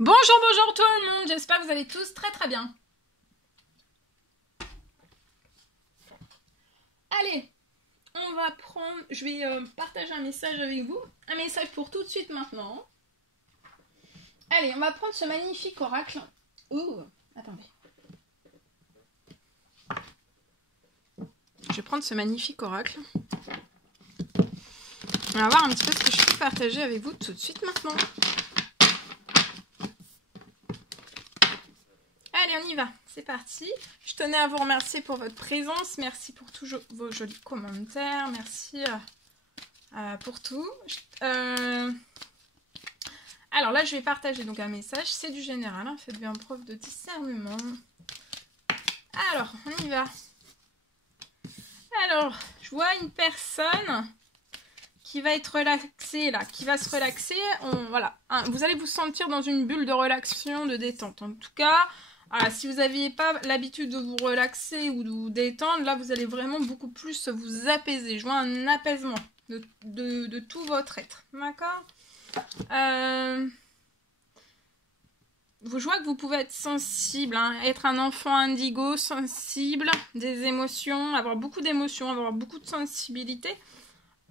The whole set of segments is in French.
Bonjour, bonjour tout le monde, j'espère que vous allez tous très très bien. Allez, on va prendre, je vais partager un message avec vous, un message pour tout de suite maintenant. Allez, on va prendre ce magnifique oracle. Ouh, attendez. Je vais prendre ce magnifique oracle. On va voir un petit peu ce que je peux partager avec vous tout de suite maintenant. Allez, on y va, c'est parti. Je tenais à vous remercier pour votre présence. Merci pour tous vos jolis commentaires. Merci pour tout. Alors là, je vais partager donc un message. C'est du général, hein. Faites bien preuve de discernement. Alors, on y va. Alors, je vois une personne qui va être relaxée là, qui va se relaxer. Voilà, vous allez vous sentir dans une bulle de relaxation, de détente. En tout cas, voilà, si vous n'aviez pas l'habitude de vous relaxer ou de vous détendre, là, vous allez vraiment beaucoup plus vous apaiser. Je vois un apaisement de tout votre être. D'accord ? Je vois que vous pouvez être sensible, hein, être un enfant indigo, sensible, des émotions, avoir beaucoup d'émotions, avoir beaucoup de sensibilité.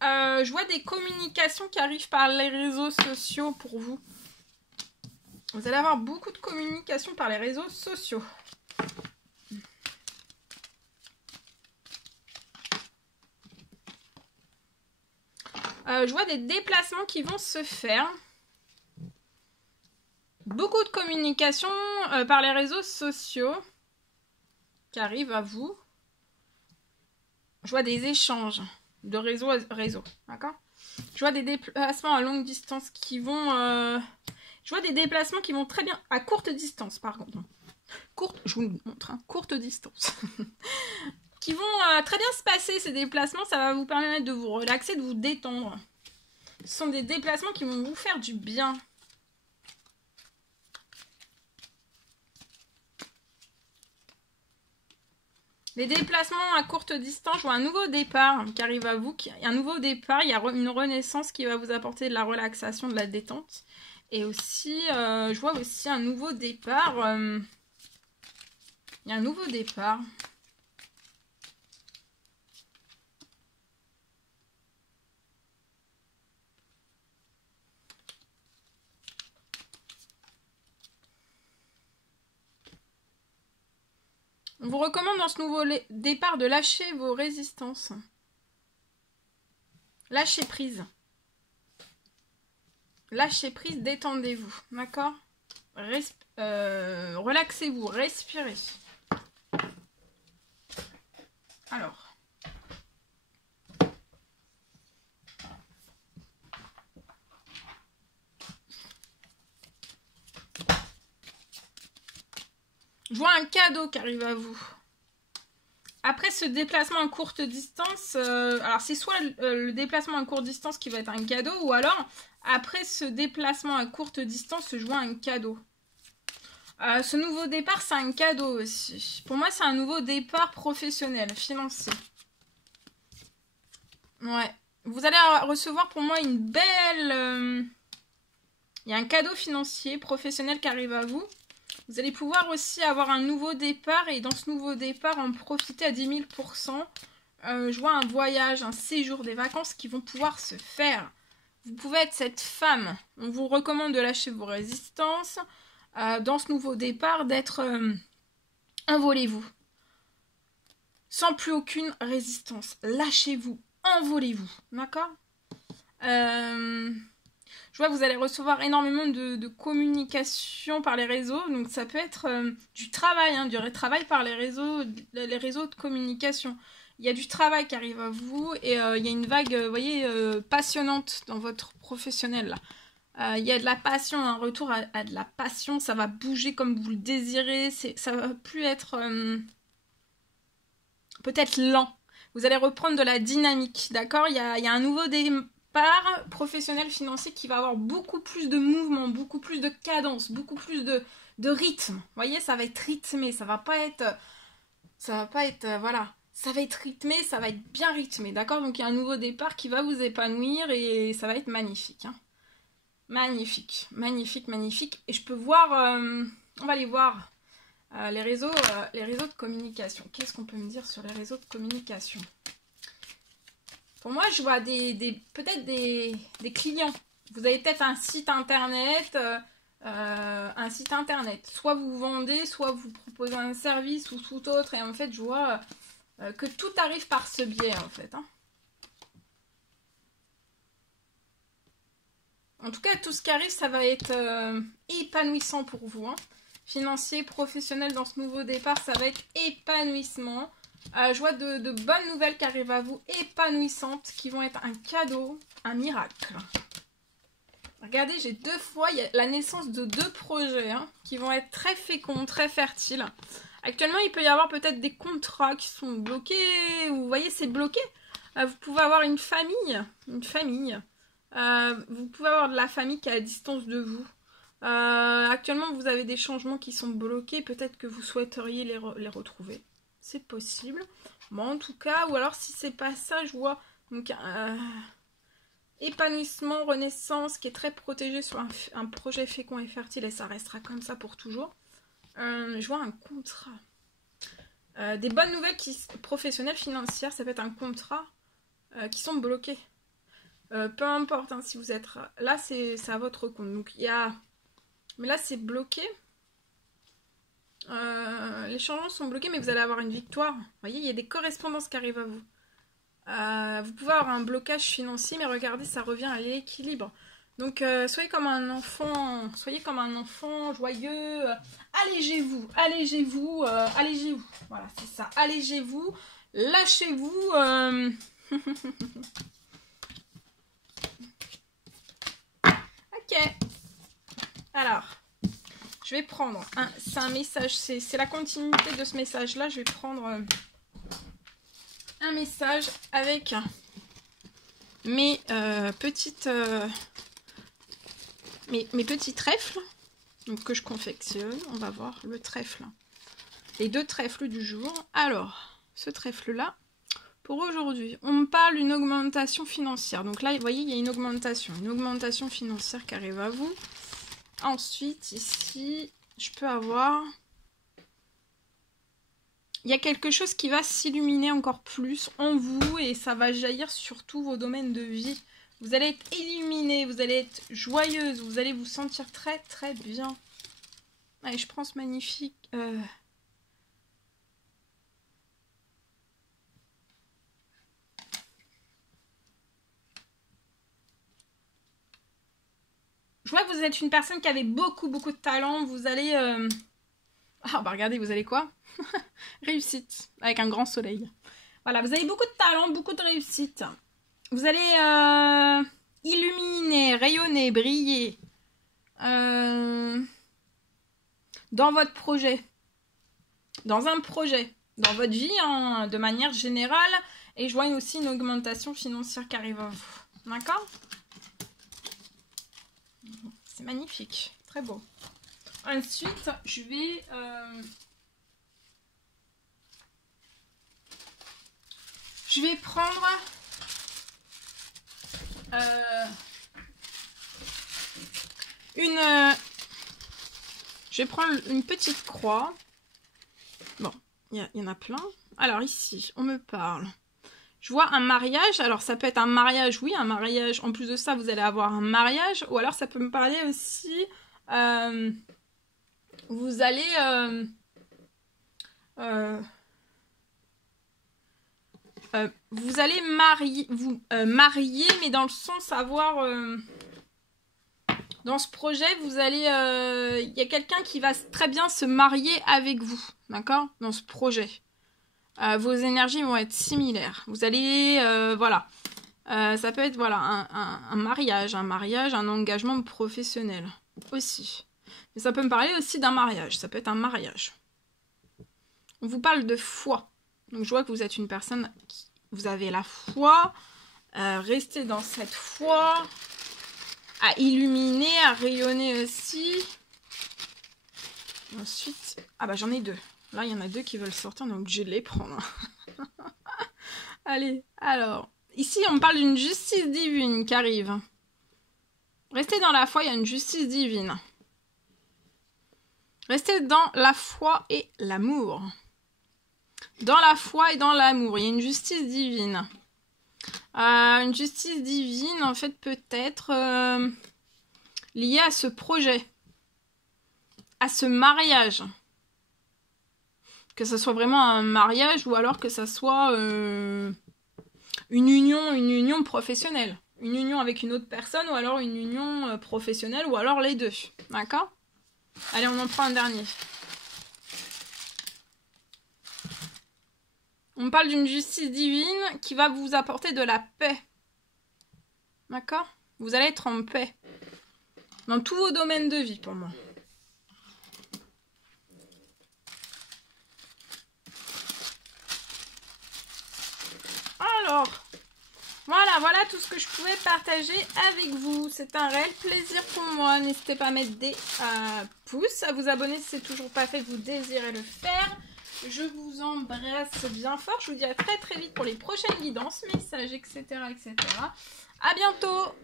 Je vois des communications qui arrivent par les réseaux sociaux pour vous. Vous allez avoir beaucoup de communications par les réseaux sociaux. Je vois des déplacements qui vont se faire. Beaucoup de communications par les réseaux sociaux qui arrivent à vous. Je vois des échanges de réseau à réseau, d'accord ? Je vois des déplacements à longue distance qui vont... Je vois des déplacements qui vont très bien... À courte distance, par contre. Je vous le montre, hein, courte distance. Qui vont très bien se passer, ces déplacements. Ça va vous permettre de vous relaxer, de vous détendre. Ce sont des déplacements qui vont vous faire du bien. Les déplacements à courte distance, je vois un nouveau départ qui arrive à vous. Un nouveau départ, il y a une renaissance qui va vous apporter de la relaxation, de la détente. Et aussi, je vois aussi un nouveau départ. Il y a un nouveau départ. On vous recommande dans ce nouveau départ de lâcher vos résistances. Lâchez prise. Lâchez prise, détendez-vous. D'accord ? Relaxez-vous, respirez. Alors. Je vois un cadeau qui arrive à vous. Après ce déplacement à courte distance, alors c'est soit le déplacement à courte distance qui va être un cadeau, ou alors après ce déplacement à courte distance, je vois un cadeau. Ce nouveau départ, c'est un cadeau aussi. Pour moi, c'est un nouveau départ professionnel, financier. Ouais. Vous allez recevoir pour moi une belle... Il y a un cadeau financier, professionnel qui arrive à vous. Vous allez pouvoir aussi avoir un nouveau départ et dans ce nouveau départ, en profiter à 10 000%. Je vois un voyage, un séjour, des vacances qui vont pouvoir se faire. Vous pouvez être cette femme. On vous recommande de lâcher vos résistances. Dans ce nouveau départ, d'être... envolez-vous. Sans plus aucune résistance. Lâchez-vous. Envolez-vous. D'accord ? Je vois que vous allez recevoir énormément de communication par les réseaux. Donc ça peut être du travail, hein, du travail par les réseaux de communication. Il y a du travail qui arrive à vous et il y a une vague, vous voyez, passionnante dans votre professionnel là. Il y a de la passion, un retour à de la passion. Ça va bouger comme vous le désirez. Ça va plus être peut-être lent. Vous allez reprendre de la dynamique, d'accord ? Il y a un nouveau départ professionnel financier qui va avoir beaucoup plus de mouvement, beaucoup plus de cadence, beaucoup plus de rythme. Vous voyez, ça va être rythmé, ça va pas être, voilà. Ça va être rythmé, ça va être bien rythmé, d'accord ? Donc il y a un nouveau départ qui va vous épanouir et ça va être magnifique. Hein. Magnifique, magnifique, magnifique. Et je peux voir, on va aller voir les réseaux de communication. Qu'est-ce qu'on peut me dire sur les réseaux de communication? Pour moi, je vois peut-être des clients. Vous avez peut-être un site internet, Soit vous vendez, soit vous proposez un service ou tout autre. Et en fait, je vois que tout arrive par ce biais, en fait. Hein. En tout cas, tout ce qui arrive, ça va être épanouissant pour vous. Hein. Financier, professionnel, dans ce nouveau départ, ça va être épanouissement. Je vois de bonnes nouvelles qui arrivent à vous, épanouissantes, qui vont être un cadeau, un miracle. Regardez, j'ai 2 fois la naissance de 2 projets hein, qui vont être très féconds, très fertiles. Actuellement, il peut y avoir peut-être des contrats qui sont bloqués. Vous voyez, c'est bloqué. Vous pouvez avoir une famille. Vous pouvez avoir de la famille qui est à distance de vous. Actuellement, vous avez des changements qui sont bloqués. Peut-être que vous souhaiteriez les retrouver. C'est possible. Bon, en tout cas, ou alors si c'est pas ça, je vois donc, épanouissement, renaissance qui est très protégé sur un projet fécond et fertile et ça restera comme ça pour toujours. Je vois un contrat. Des bonnes nouvelles professionnelles, financières, ça peut être un contrat qui sont bloqués. Peu importe hein, si vous êtes là, c'est à votre compte. Donc il y a, mais là c'est bloqué. Les changements sont bloqués, mais vous allez avoir une victoire. Vous voyez, il y a des correspondances qui arrivent à vous. Vous pouvez avoir un blocage financier, mais regardez, ça revient à l'équilibre. Donc soyez comme un enfant joyeux. Allégez-vous. Voilà, c'est ça. Allégez-vous, lâchez-vous. Ok. Alors, je vais prendre c'est un message, c'est la continuité de ce message-là. Je vais prendre un message avec mes petits trèfles donc, que je confectionne. On va voir le trèfle. Les 2 trèfles du jour. Alors, ce trèfle-là, pour aujourd'hui, on me parle d'une augmentation financière. Donc là, vous voyez, il y a une augmentation financière qui arrive à vous. Ensuite, ici, je peux avoir... Il y a quelque chose qui va s'illuminer encore plus en vous et ça va jaillir sur tous vos domaines de vie. Vous allez être illuminé, vous allez être joyeuse, vous allez vous sentir très très bien. Allez, je prends ce magnifique... Je vois que vous êtes une personne qui avait beaucoup de talent. Vous allez... Ah bah regardez, vous allez quoi? Réussite, avec un grand soleil. Voilà, vous avez beaucoup de talent, beaucoup de réussite. Vous allez illuminer, rayonner, briller dans votre projet. Dans un projet. Dans votre vie, hein, de manière générale. Et je vois aussi une augmentation financière qui arrive à vous. D'accord? C'est magnifique, très beau. Ensuite, je vais... je vais prendre... je vais prendre une petite croix. Bon, il y en a plein. Alors ici, on me parle... Je vois un mariage, alors ça peut être un mariage, oui, un mariage. En plus de ça, vous allez avoir un mariage. Ou alors ça peut me parler aussi... vous allez... vous allez marier, mais dans le sens avoir... dans ce projet, vous allez... il y a quelqu'un qui va très bien se marier avec vous, d'accord? Dans ce projet. Vos énergies vont être similaires. Vous allez... voilà. Ça peut être voilà, un mariage, un engagement professionnel aussi. Mais ça peut me parler aussi d'un mariage. Ça peut être un mariage. On vous parle de foi. Donc je vois que vous êtes une personne qui... Vous avez la foi. Restez dans cette foi. À illuminer, à rayonner aussi. Ensuite... Ah bah j'en ai 2. Là, il y en a 2 qui veulent sortir, donc je vais les prendre. Allez, alors... Ici, on me parle d'une justice divine qui arrive. Restez dans la foi, il y a une justice divine. Restez dans la foi et l'amour. Dans la foi et dans l'amour, il y a une justice divine. Une justice divine, en fait, peut-être liée à ce projet, à ce mariage. Que ce soit vraiment un mariage ou alors que ça soit une union professionnelle. Une union avec une autre personne ou alors une union professionnelle ou alors les deux. D'accord ? Allez, on en prend un dernier. On parle d'une justice divine qui va vous apporter de la paix. D'accord ? Vous allez être en paix. Dans tous vos domaines de vie pour moi. Alors, voilà tout ce que je pouvais partager avec vous. C'est un réel plaisir pour moi. N'hésitez pas à mettre des pouces, à vous abonner si c'est toujours pas fait, que vous désirez le faire. Je vous embrasse bien fort. Je vous dis à très vite pour les prochaines guidances, messages, etc. À bientôt!